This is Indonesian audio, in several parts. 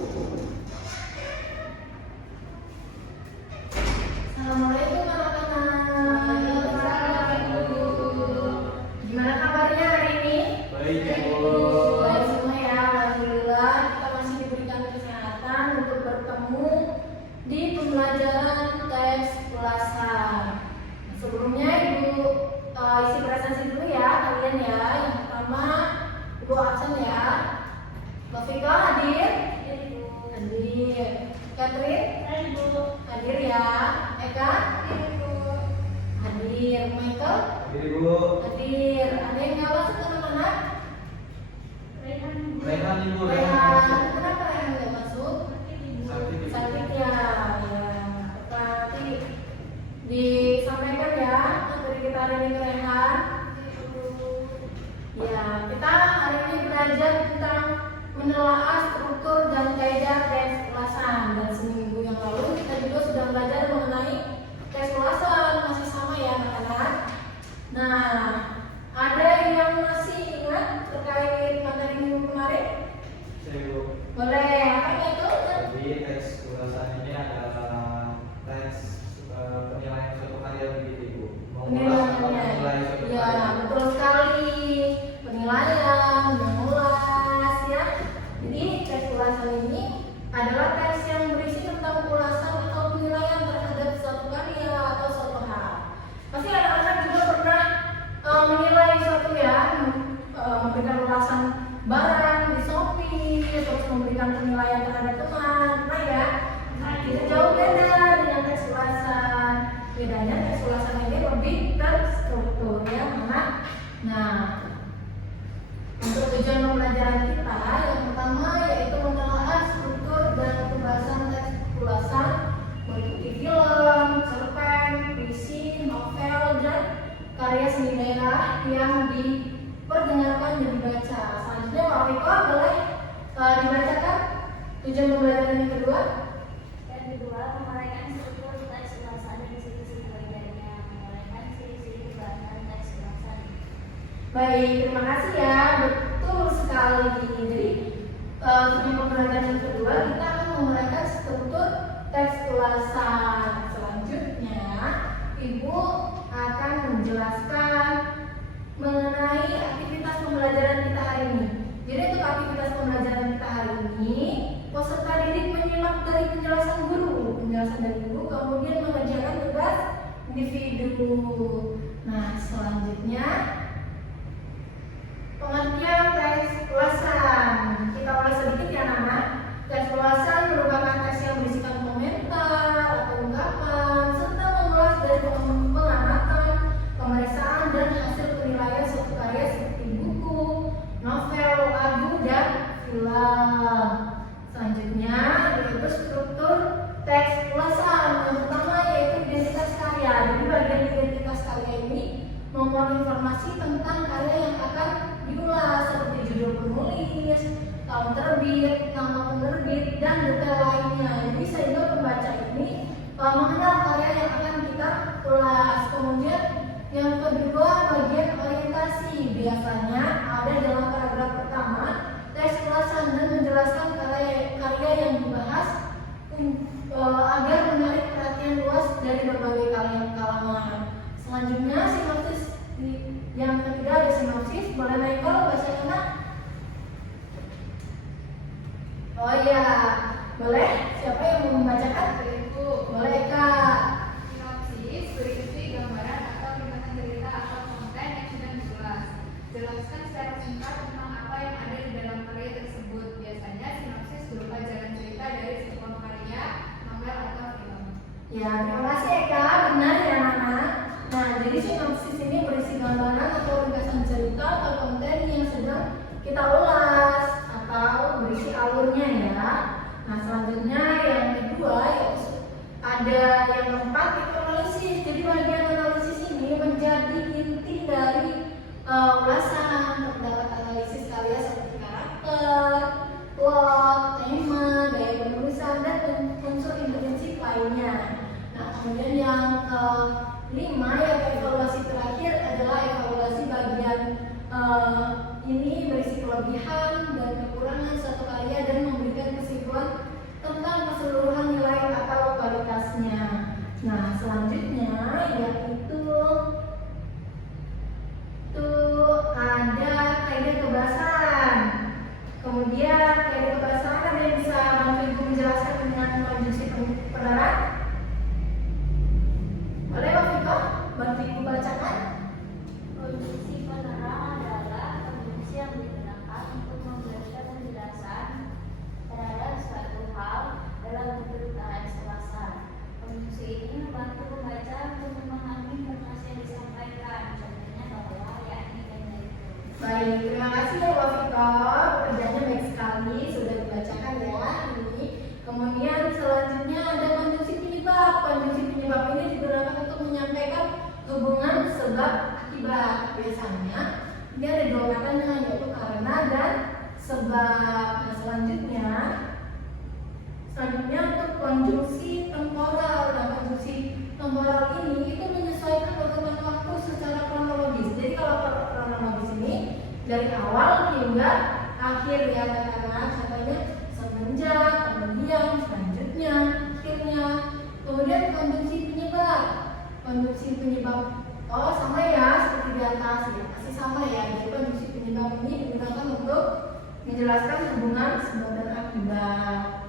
Assalamualaikum anak-anak. Gimana kabarnya hari ini? Baik ya Bu. Baik semua ya, alhamdulillah. Kita masih diberikan kesehatan untuk bertemu di pembelajaran teks ulasan. Sebelumnya Ibu isi presentasi dulu ya kalian ya. Yang pertama Ibu absen ya. Mbak Vika hadir? Hadir. Catherine? Hadir ya. Eka? Hadir. Michael? Hadir Ibu. Hadir. Ada yang nggak masuk anak-anak? Rehan Ibu. Rehan. Kenapa Rehan nggak masuk? Sakit. Sakit ya. Ya. Nanti disampaikan ya materi kita hari ini ke Rehan. Ya, kita hari ini belajar tentang menelaah struktur dan kaidah teks ulasan. Dan seminggu yang lalu kita juga sudah belajar mengenai teks ulasan, masih sama ya anak-anak. Nah, ada yang masih ingat terkait materi minggu kemarin? Saya Bu. Boleh, apa itu? Jadi teks ulasan ini adalah teks penilaian suatu karya begitu Ibu. Mengulas atau menilai suatu Ya, karya. betul sekali. Penilaian, mengulas ya. Jadi teks ulasan ini adalah teks yang berisi tentang ulasan atau penilaian terhadap suatu karya atau suatu hal. Pasti anak-anak juga pernah menilai suatu ya, memberikan ulasan barang di Shopee, terus memberikan penilaian terhadap teman, pernah ya? Nah, itu jauh beda dengan teks ulasan. Bedanya teks ulasan ini lebih terstruktur ya, anak. Nah, untuk tujuan pembelajaran kita yang pertama yaitu menelaah struktur dan pembahasan teks ulasan meliputi film, cerpen, puisi, novel, dan karya seni daerah yang diperdengarkan dan dibaca. Selanjutnya Pak Wiko boleh dibacakan tujuan pembelajaran yang kedua. Yang kedua, menguraikan struktur teks ulasan dan ciri-ciri kaidahnya, menguraikan ciri-ciri pembahasan teks ulasan. Baik, terima kasih ya. Betul sekali. Jadi tujuan pembelajaran yang kedua kita akan menguraikan struktur teks ulasan. Selanjutnya, Ibu akan menjelaskan mengenai aktivitas pembelajaran kita hari ini. Jadi untuk aktivitas pembelajaran kita hari ini, peserta didik menyimak dari penjelasan guru, kemudian mengerjakan tugas individu. Nah, selanjutnya pengertian teks ulasan. Kita ulas sedikit ya anak-anak. Teks ulasan merupakan teks yang berisikan komentar atau ungkapan serta mengulas dari pengamatan, pemeriksaan dan hasil penilaian suatu karya seperti buku, novel, lagu, dan film. Selanjutnya yaitu struktur teks ulasan. Yang pertama yaitu identitas karya. Jadi bagian identitas karya ini memuat informasi tentang karya yang akan diulas seperti judul penulis, tahun terbit, nama penerbit, dan detail lainnya. Jadi sehingga pembaca ini mengenal karya yang akan kita ulas. Kemudian yang kedua bagian orientasi. Biasanya ada dalam paragraf pertama teks ulasan dan menjelaskan karya yang dibahas agar menarik perhatian luas dari berbagai kalangan. Selanjutnya sinopsis. Yang ketiga ada sinopsis. Boleh Michael baca anak? Oh iya, boleh. Siapa yang mau membacakan? Boleh Kak. Sinopsis berisi gambaran atau ringkasan cerita atau konten yang sedang diulas. Jelaskan secara singkat tentang apa yang ada di dalam karya tersebut. Biasanya sinopsis berupa jalan cerita dari sebuah karya, novel atau film. Ya, terima kasih Eka. Benar ya anak-anak. Nah, jadi sinopsis ini berisi gambaran atau ringkasan cerita atau konten yang sedang kita ulas atau berisi alurnya ya. Nah, selanjutnya yang kedua yaitu ada yang keempat itu analisis. Jadi bagian analisis ini menjadi inti dari ulasan. Terdapat analisis karya seperti karakter, plot, tema, gaya penulisan, dan unsur intrinsik lainnya. Nah, kemudian yang kelima yaitu evaluasi terakhir adalah evaluasi bagian ini berisi kelebihan dan kekurangan suatu karya dan memberikan kesimpulan Selanjutnya untuk konjungsi temporal. Nah, konjungsi temporal ini itu menyesuaikan perkembangan waktu secara kronologis. Jadi kalau kronologis ini dari awal hingga akhir ya anak-anak. Contohnya semenjak, kemudian, selanjutnya, akhirnya. Kemudian konjungsi penyebab. Konjungsi penyebab, oh sama ya seperti di atas ya, masih sama ya. Jadi konjungsi penyebab ini digunakan untuk menjelaskan hubungan sebab dan akibat.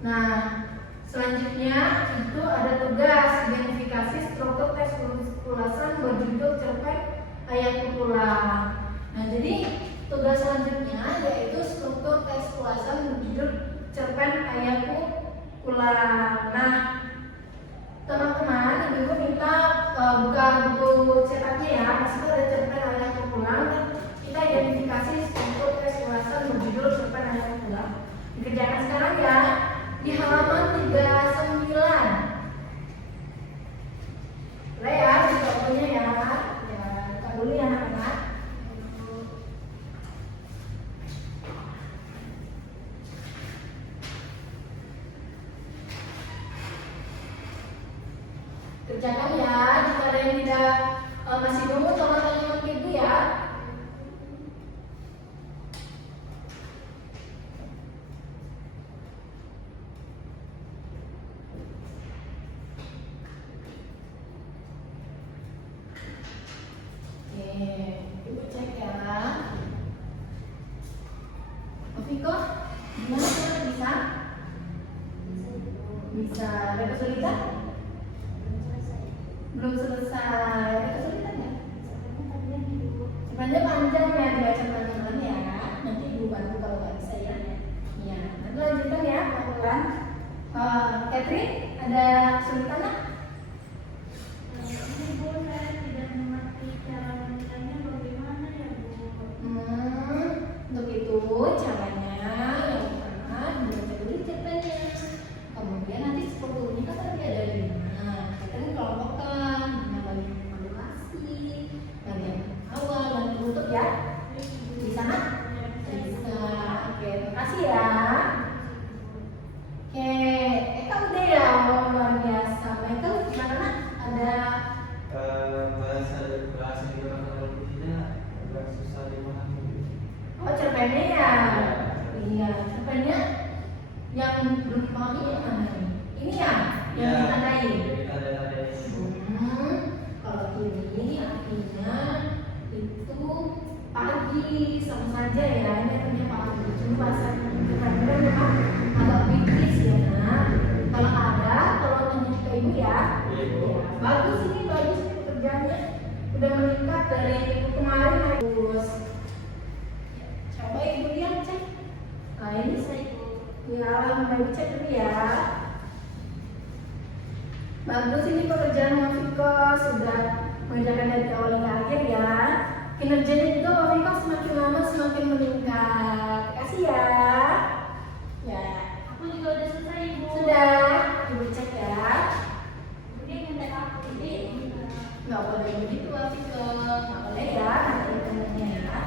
Nah, selanjutnya itu ada tugas identifikasi struktur teks ulasan berjudul cerpen ayat kumpulan. Nah, jadi tugas selanjutnya yaitu struktur teks ulasan berjudul cerpen ayat kumpulan. Nah, teman-teman, ibu minta buka buku cetaknya ya. Masih ada cerpen ayat kumpulan. Kita identifikasi struktur teks ulasan berjudul cerpen ayat kumpulan. Dikerjakan sekarang ya. Di halaman 39. Boleh ya, buka bukunya ya. Ya, buka dulu ya anak-anak. Kerjakan ya. Jika ada yang tidak masih nunggu, tolong tanya ke ibu ya. Ibu cek ya. Viko, gimana cara bisa? Bisa. Ada kesulitan? Belum selesai. Ada kesulitan ya? Sebenarnya panjang ya dibaca teman-teman ya. Nanti ibu bantu kalau nggak bisa ya. Iya. Nanti lanjutkan ya pelan-pelan. Catherine, ada kesulitan nggak? Untuk itu caranya yang pertama membaca dulu cerpennya. Kemudian nanti strukturnya kan tadi ada 5. Kita kelompokkan dengan bagian modulasi, bagian awal dan penutup ya. Bisa nggak? Bisa. Oke, terima kasih ya. Oke, Eka udah ya, luar biasa. Eka gimana? Ada bahasa di kronologisnya agak susah dimahami. oh cerpennya ya. Iya, cerpennya yang belum dipahami yang mana ini? Ini ya, yang ditandai. Ditandai. Kalau ini artinya itu pagi sama saja ya. Ini artinya pagi. Cuma bahasa cerpennya memang agak kritis ya. Nah, kalau ada, tolong tanya ke ibu ya. Ya, bagus ini pekerjaannya. Udah meningkat dari kemarin bagus. Coba ibu lihat cek. Nah ini saya ibu cek dulu ya. Bagus ini pekerjaan Wafiko sudah mengerjakan dari awal hingga akhir ya. Kinerjanya juga Wafiko semakin lama semakin meningkat. Terima kasih ya. Ya. Aku juga udah selesai ibu. Sudah. Ibu cek ya. Dia minta aku ini. Nggak boleh begitu Wafiko. Nggak boleh ya. Nanti temennya ya.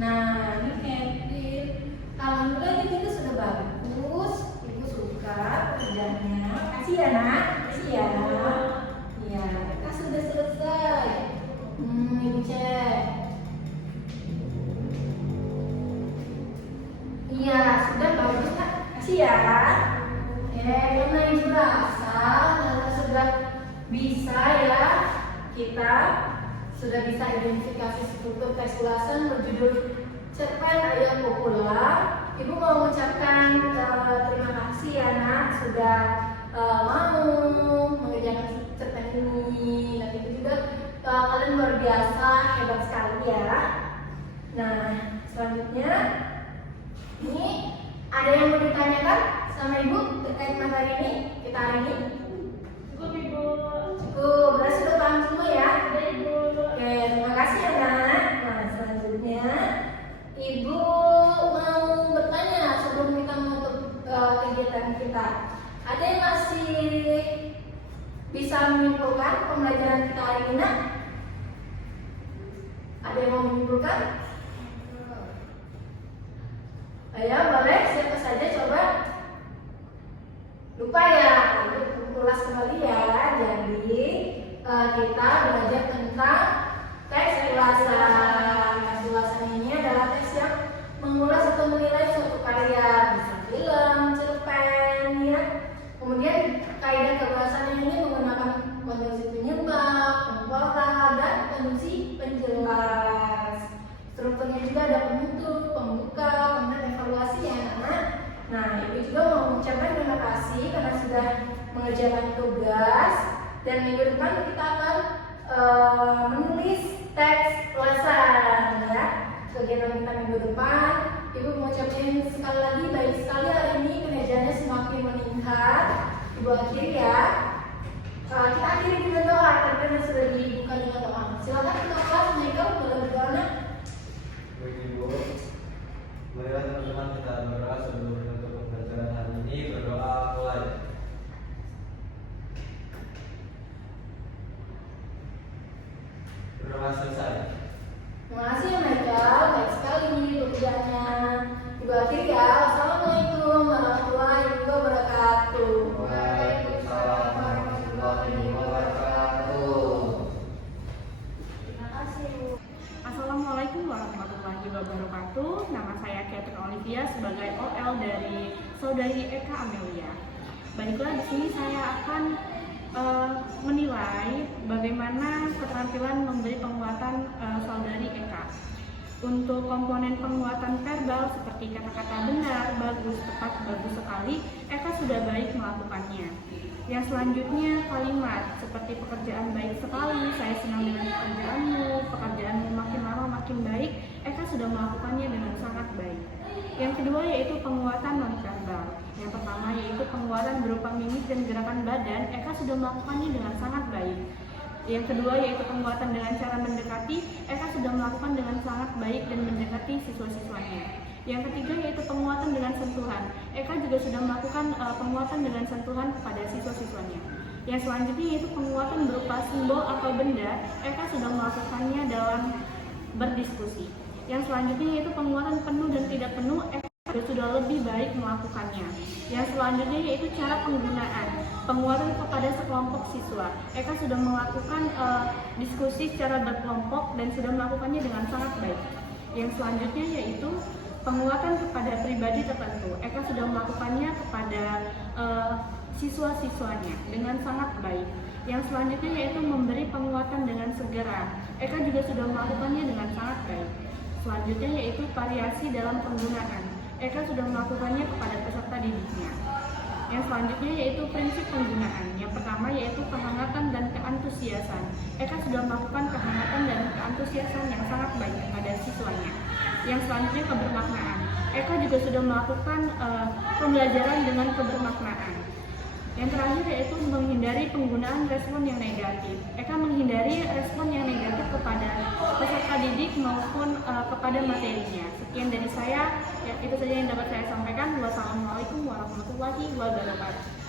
Nah ini Kevin. Alhamdulillah ini juga sudah bagus. Ibu suka pekerjaannya. Kasih ya nak. Kasih ya. Iya. Kita sudah selesai. Ibu cek. Iya sudah bagus kak. Kasih ya. Karena ibu rasa karena sudah bisa ya kita sudah bisa identifikasi struktur teks ulasan berjudul cerpen ayat populer. Ibu mau mengucapkan terima kasih ya nak sudah mau mengerjakan cerpen ini. Dan itu juga kalian luar biasa, hebat sekali ya. Nah selanjutnya ini ada yang mau ditanyakan sama ibu terkait materi ini kita hari ini? Cukup ibu. Cukup, berarti sudah paham semua ya? Udah ibu. Oke, terima kasih ya nak. Nah selanjutnya ibu mau bertanya sebelum kita menutup kegiatan kita. Ada yang masih bisa menyimpulkan pembelajaran kita hari ini nak? Ada yang mau menyimpulkan? Ayo boleh, siapa saja coba juga mau mengucapkan terima kasih karena sudah mengerjakan tugas, dan minggu depan kita akan menulis teks ulasan ya. Kegiatan kita minggu depan, Ibu mengucapkan sekali lagi baik sekali hari ini kinerjanya semakin meningkat. Ibu akhiri ya. Kita akhiri dengan doa karena sudah dibuka dengan doa. Silakan kita kelas Michael boleh berdoa. Baik Ibu, marilah teman-teman kita berdoa sebelum menutup pembelajaran hari ini. Berdoa mulai. Berdoa selesai. Terima kasih ya Michael, baik sekali pekerjaannya. Ibu akhiri ya. Wassalamualaikum warahmatullahi wabarakatuh. Waalaikumsalam warahmatullahi wabarakatuh. Terima kasih Bu. Assalamualaikum warahmatullahi wabarakatuh. Nama saya Catherine Olivia sebagai OL dari Saudari Eka Amelia. Baiklah, di sini saya akan menilai bagaimana keterampilan memberi penguatan Saudari Eka. Untuk komponen penguatan verbal seperti kata-kata benar, bagus, tepat, bagus sekali, Eka sudah baik melakukannya. Yang selanjutnya kalimat seperti pekerjaan baik sekali, saya senang dengan pekerjaanmu, pekerjaanmu makin lama makin baik, Eka sudah melakukannya dengan sangat baik. Yang kedua yaitu penguatan nonverbal. Yang pertama yaitu penguatan berupa mimik dan gerakan badan, Eka sudah melakukannya dengan sangat baik. Yang kedua yaitu penguatan dengan cara mendekati, Eka sudah melakukan dengan sangat baik dan mendekati siswa-siswanya. Yang ketiga yaitu penguatan dengan sentuhan, Eka juga sudah melakukan penguatan dengan sentuhan kepada siswa-siswanya. Yang selanjutnya yaitu penguatan berupa simbol atau benda, Eka sudah melakukannya dalam berdiskusi. Yang selanjutnya yaitu penguatan penuh dan tidak penuh, Eka sudah lebih baik melakukannya. Yang selanjutnya yaitu cara penggunaan, penguatan kepada sekelompok siswa. Eka sudah melakukan diskusi secara berkelompok dan sudah melakukannya dengan sangat baik. Yang selanjutnya yaitu penguatan kepada pribadi tertentu. Eka sudah melakukannya kepada siswa-siswanya dengan sangat baik. Yang selanjutnya yaitu memberi penguatan dengan segera. Eka juga sudah melakukannya dengan sangat baik. Selanjutnya yaitu variasi dalam penggunaan. Eka sudah melakukannya kepada peserta didiknya. Yang selanjutnya yaitu prinsip penggunaan. Yang pertama yaitu kehangatan dan keantusiasan. Eka sudah melakukan kehangatan dan keantusiasan yang sangat baik kepada siswanya. Yang selanjutnya kebermaknaan. Eka juga sudah melakukan pembelajaran dengan kebermaknaan. Yang terakhir yaitu menghindari penggunaan respon yang negatif. Eka menghindari respon yang negatif kepada peserta didik maupun kepada materinya. Sekian dari saya, ya, itu saja yang dapat saya sampaikan. Wassalamualaikum warahmatullahi wabarakatuh.